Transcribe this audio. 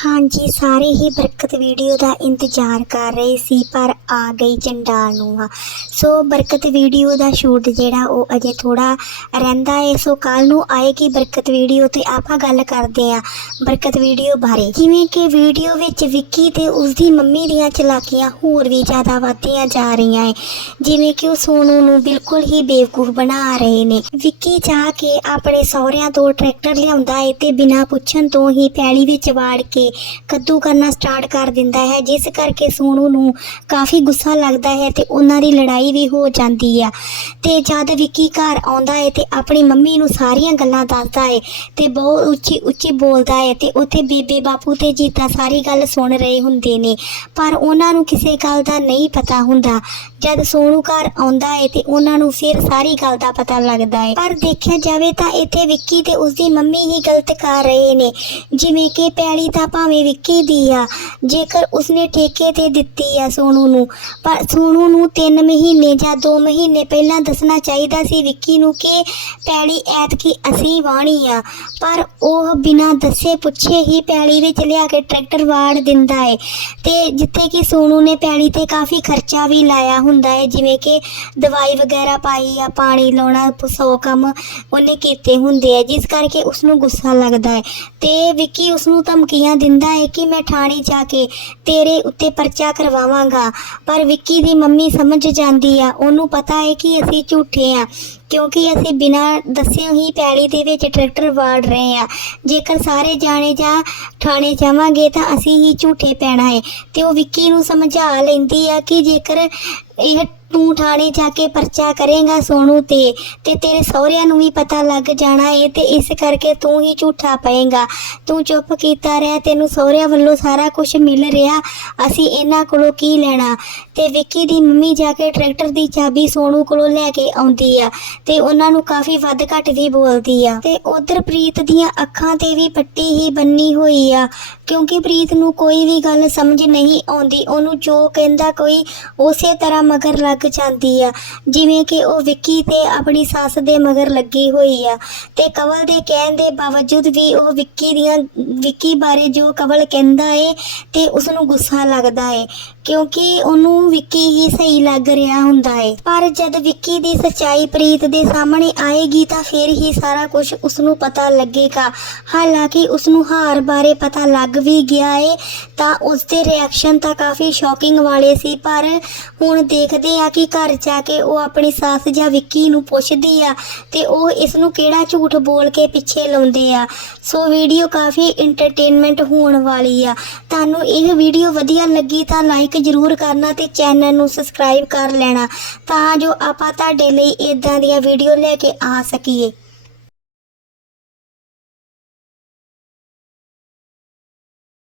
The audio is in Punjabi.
ਹਾਂਜੀ, ਸਾਰੇ ਹੀ ਬਰਕਤ ਵੀਡੀਓ ਦਾ ਇੰਤਜ਼ਾਰ ਕਰ ਰਹੇ ਸੀ, ਪਰ ਆ ਗਈ ਚੰਡਾਲ ਨੂੰ ਆ। ਸੋ ਬਰਕਤ ਵੀਡੀਓ ਦਾ ਸ਼ੂਟ ਜਿਹੜਾ ਉਹ ਅਜੇ ਥੋੜਾ ਰਹਿੰਦਾ ਏ, ਸੋ ਕੱਲ ਨੂੰ ਆਏਗੀ ਬਰਕਤ ਵੀਡੀਓ ਤੇ ਆਪਾਂ ਗੱਲ ਕਰਦੇ ਆ ਬਰਕਤ ਵੀਡੀਓ ਬਾਰੇ। ਜਿਵੇਂ ਕਿ ਵੀਡੀਓ ਵਿੱਚ ਵਿੱਕੀ ਤੇ ਉਸਦੀ ਮੰਮੀ ਦੀਆਂ ਚਲਾਕੀਆਂ ਹੋਰ ਵੀ ਜ਼ਿਆਦਾ ਵਧਦੀਆਂ ਜਾ ਰਹੀਆਂ ਏ, ਜਿਵੇਂ ਕਿ ਉਹ ਸੋਨੂ ਨੂੰ ਬਿਲਕੁਲ ਹੀ ਬੇਵਕੂਫ ਬਣਾ ਰਹੇ ਨੇ। ਵਿੱਕੀ ਚਾਹ ਕੇ ਆਪਣੇ ਸਹੁਰਿਆਂ ਤੋਂ ਟਰੈਕਟਰ ਲਿਆਉਂਦਾ ਏ ਤੇ ਬਿਨਾਂ ਪੁੱਛਣ ਤੋਂ ਹੀ ਪੈਲੀ ਵਿੱਚ ਵਾੜ ਕੇ ਕੱਦੂ ਕਰਨਾ ਸਟਾਰਟ ਕਰ ਦਿੰਦਾ ਹੈ। ਜਿਸ ਕਰਕੇ ਸੋਨੂ ਨੂੰ ਕਾਫੀ ਗੁੱਸਾ ਲੱਗਦਾ ਹੈ ਤੇ ਉਹਨਾਂ ਦੀ ਲੜਾਈ ਵੀ ਹੋ ਜਾਂਦੀ ਆ। ਤੇ ਜਦ ਵਿੱਕੀ ਘਰ ਆਉਂਦਾ ਏ ਤੇ ਆਪਣੀ ਮੰਮੀ ਨੂੰ ਸਾਰੀਆਂ ਗੱਲਾਂ ਦੱਸਦਾ ਏ ਤੇ ਬਹੁਤ ਉੱਚੀ ਉੱਚੀ ਬੋਲਦਾ ਏ ਤੇ ਉੱਥੇ ਬੇਬੇ ਬਾਪੂ ਤੇ ਜੀਤਾ ਸਾਰੀ ਗੱਲ ਸੁਣ ਰਹੇ ਹੁੰਦੇ ਨੇ। ਪਰ ਉਹਨਾਂ ਨੂੰ ਕਿਸੇ ਗੱਲ ਦਾ ਨਹੀਂ ਪਤਾ ਹੁੰਦਾ। ਜਦ ਸੋਨੂ ਘਰ ਆਉਂਦਾ ਹੈ ਤੇ ਉਹਨਾਂ ਨੂੰ ਫਿਰ ਸਾਰੀ ਗੱਲ ਦਾ ਪਤਾ ਲੱਗਦਾ ਹੈ। ਪਰ ਦੇਖਿਆ ਜਾਵੇ ਤਾਂ ਇੱਥੇ ਵਿੱਕੀ ਤੇ ਉਸਦੀ ਮੰਮੀ ਹੀ ਗਲਤ ਕਰ ਰਹੇ ਨੇ। ਜਿਵੇਂ ਕਿ ਪੈਲੀ ਦਾ ਭਾਵੇਂ ਵਿੱਕੀ ਦੀ ਆ, ਜੇਕਰ ਉਸਨੇ ਠੇਕੇ ਤੇ ਦਿੱਤੀ ਆ ਸੋਨੂ ਨੂੰ। ਪਰ ਸੋਨੂ ਨੂੰ 3 ਮਹੀਨੇ ਜਾਂ 2 ਮਹੀਨੇ ਪਹਿਲਾਂ ਦੱਸਣਾ ਚਾਹੀਦਾ ਸੀ ਵਿੱਕੀ ਨੂੰ ਕਿ ਪੈੜੀ ਐਤਕੀ ਅਸੀਂ ਵਾਹਣੀ ਆ। ਪਰ ਉਹ ਬਿਨਾਂ ਦੱਸੇ ਪੁੱਛੇ ਹੀ ਪੈੜੀ ਵਿੱਚ ਲਿਆ ਕੇ ਟਰੈਕਟਰ ਵਾੜ ਦਿੰਦਾ ਏ। ਤੇ ਜਿੱਥੇ ਕਿ ਸੋਨੂ ਨੇ ਪੈਲੀ ਤੇ ਕਾਫੀ ਖਰਚਾ ਵੀ ਲਾਇਆ ਹੁੰਦਾ ਹੈ ਜਿਵੇਂ ਕਿ ਦਵਾਈ ਵਗੈਰਾ ਪਾਈ ਆ, ਪਾਣੀ ਲਾਉਣਾ, ਸੌ ਕੰਮ ਉਹਨੇ ਕੀਤੇ ਹੁੰਦੇ ਆ, ਜਿਸ ਕਰਕੇ ਉਸ ਨੂੰ ਗੁੱਸਾ ਲੱਗਦਾ ਹੈ ਤੇ ਵਿੱਕੀ ਉਸ ਨੂੰ ਧਮਕੀਆਂ ਦਿੰਦਾ ਹੈ ਕਿ ਮੈਂ ਥਾਣੇ ਜਾ ਕੇ ਤੇਰੇ ਉੱਤੇ ਪਰਚਾ ਕਰਵਾਵਾਂਗਾ। ਪਰ ਵਿੱਕੀ ਦੀ ਮੰਮੀ ਸਮਝ ਜਾਂਦੀ ਆ। ਉਹਨੂੰ ਪਤਾ ਹੈ ਕਿ ਅਸੀਂ ਝੂਠੇ ਆ। ਕਿਉਂਕਿ ਅਸੀਂ ਬਿਨਾਂ ਦੱਸਿਓ ਹੀ ਪੈਲੀ ਦੇ ਵਿੱਚ ਟਰੈਕਟਰ ਵਾੜ ਰਹੇ ਆ ਜੇਕਰ ਸਾਰੇ ਜਾਣੇ ਜਾਂ ਥਾਣੇ ਜਾਵਾਂਗੇ ਤਾਂ ਅਸੀਂ ਹੀ ਝੂਠੇ ਪੈਣਾ ਹੈ। ਤੇ ਉਹ ਵਿੱਕੀ ਨੂੰ ਸਮਝਾ ਲੈਂਦੀ ਆ ਕਿ ਜੇਕਰ ਇਹ ਤੂੰ ਥਾਣੇ ਜਾ ਕੇ ਪਰਚਾ ਕਰੇਗਾ ਸੋਨੂ ਤੇ ਤੇ ਤੇਰੇ ਸਹੁਰਿਆਂ ਨੂੰ ਵੀ ਪਤਾ ਲੱਗ ਜਾਣਾ ਏ ਤੇ ਇਸ ਕਰਕੇ ਤੂੰ ਹੀ ਝੂਠਾ ਪਏਗਾ। ਤੂੰ ਚੁੱਪ ਕੀਤਾ ਰਹਿ, ਤੈਨੂੰ ਸਹੁਰਿਆਂ ਵੱਲੋਂ ਸਾਰਾ ਕੁਝ ਮਿਲ ਰਿਹਾ, ਅਸੀਂ ਇਹਨਾਂ ਕੋਲੋਂ ਕੀ ਲੈਣਾ? ਤੇ ਵਿੱਕੀ ਦੀ ਮੰਮੀ ਜਾ ਕੇ ਟਰੈਕਟਰ ਦੀ ਚਾਬੀ ਸੋਨੂ ਕੋਲੋਂ ਲੈ ਕੇ ਆਉਂਦੀ ਆ। ਤੇ ਉਹਨਾਂ ਨੂੰ ਕਾਫੀ ਵੱਧ ਘੱਟ ਵੀ ਬੋਲਦੀ ਆ। ਤੇ ਉਧਰ ਪ੍ਰੀਤ ਦੀਆਂ ਅੱਖਾਂ ਤੇ ਵੀ ਪੱਟੀ ਹੀ ਬੰਨੀ ਹੋਈ ਆ। ਕਿਉਂਕਿ ਪ੍ਰੀਤ ਨੂੰ ਕੋਈ ਵੀ ਗੱਲ ਸਮਝ ਨਹੀਂ ਆਉਂਦੀ, ਉਹਨੂੰ ਜੋ ਕਹਿੰਦਾ ਕੋਈ ਉਸੇ ਤਰ੍ਹਾਂ ਮਗਰ ਲੱਗ ਜਾਂਦੀ ਆ। ਜਿਵੇਂ ਕਿ ਉਹ ਵਿੱਕੀ ਤੇ ਆਪਣੀ ਸੱਸ ਦੇ ਮਗਰ ਲੱਗੀ ਹੋਈ ਆ। ਤੇ ਕਵਲ ਦੇ ਕਹਿਣ ਦੇ ਬਾਵਜੂਦ ਵੀ ਉਹ ਵਿੱਕੀ ਦੀਆਂ, ਵਿੱਕੀ ਬਾਰੇ ਜੋ ਕਵਲ ਕਹਿੰਦਾ ਏ ਤੇ ਉਸ ਨੂੰ ਗੁੱਸਾ ਲੱਗਦਾ ਏ। ਕਿਉਂਕਿ ਉਹਨੂੰ ਵਿੱਕੀ ਹੀ ਸਹੀ ਲੱਗ ਰਿਹਾ ਹੁੰਦਾ ਏ। ਪਰ ਜਦ ਵਿੱਕੀ ਦੀ ਸੱਚਾਈ ਪ੍ਰੀਤ ਦੇ ਸਾਹਮਣੇ ਆਏਗੀ ਤਾਂ ਫਿਰ ਹੀ ਸਾਰਾ ਕੁਝ ਉਸ ਨੂੰ ਪਤਾ ਲੱਗੇਗਾ। ਹਾਲਾਂਕਿ ਉਸ ਨੂੰ ਹਾਰ ਬਾਰੇ ਪਤਾ ਲੱਗ ਵੀ ਗਿਆ ਏ, ਤਾਂ ਉਸ ਦੇ ਰਿਐਕਸ਼ਨ ਤਾਂ ਕਾਫੀ ਸ਼ੌਕਿੰਗ ਵਾਲੇ ਸੀ, ਪਰ ਹੁਣ ਦੇਖਦੇ ਆ ਕਿ ਘਰ ਜਾ ਕੇ ਉਹ ਆਪਣੀ ਸੱਸ ਜਾਂ ਵਿੱਕੀ ਨੂੰ ਪੁੱਛਦੀ ਆ ਤੇ ਉਹ ਇਸ ਨੂੰ ਕਿਹੜਾ ਝੂਠ ਬੋਲ ਕੇ ਪਿੱਛੇ ਲਾਉਂਦੇ ਆ। ਸੋ ਵੀਡੀਓ ਕਾਫੀ ਇੰਟਰਟੇਨਮੈਂਟ ਹੋਣ ਵਾਲੀ ਆ। ਤੁਹਾਨੂੰ ਇਹ ਵੀਡੀਓ ਵਧੀਆ ਲੱਗੀ ਤਾਂ ਲਾਈਕ ਜ਼ਰੂਰ ਕਰਨਾ ਤੇ ਚੈਨਲ ਨੂੰ ਸਬਸਕ੍ਰਾਈਬ ਕਰ ਲੈਣਾ। ਤਾਂ ਜੋ ਆਪਾਂ ਤੁਹਾਡੇ ਲਈ ਇਦਾਂ ਦੀਆਂ ਵੀਡੀਓ ਲੈ ਕੇ ਆ ਸਕੀਏ।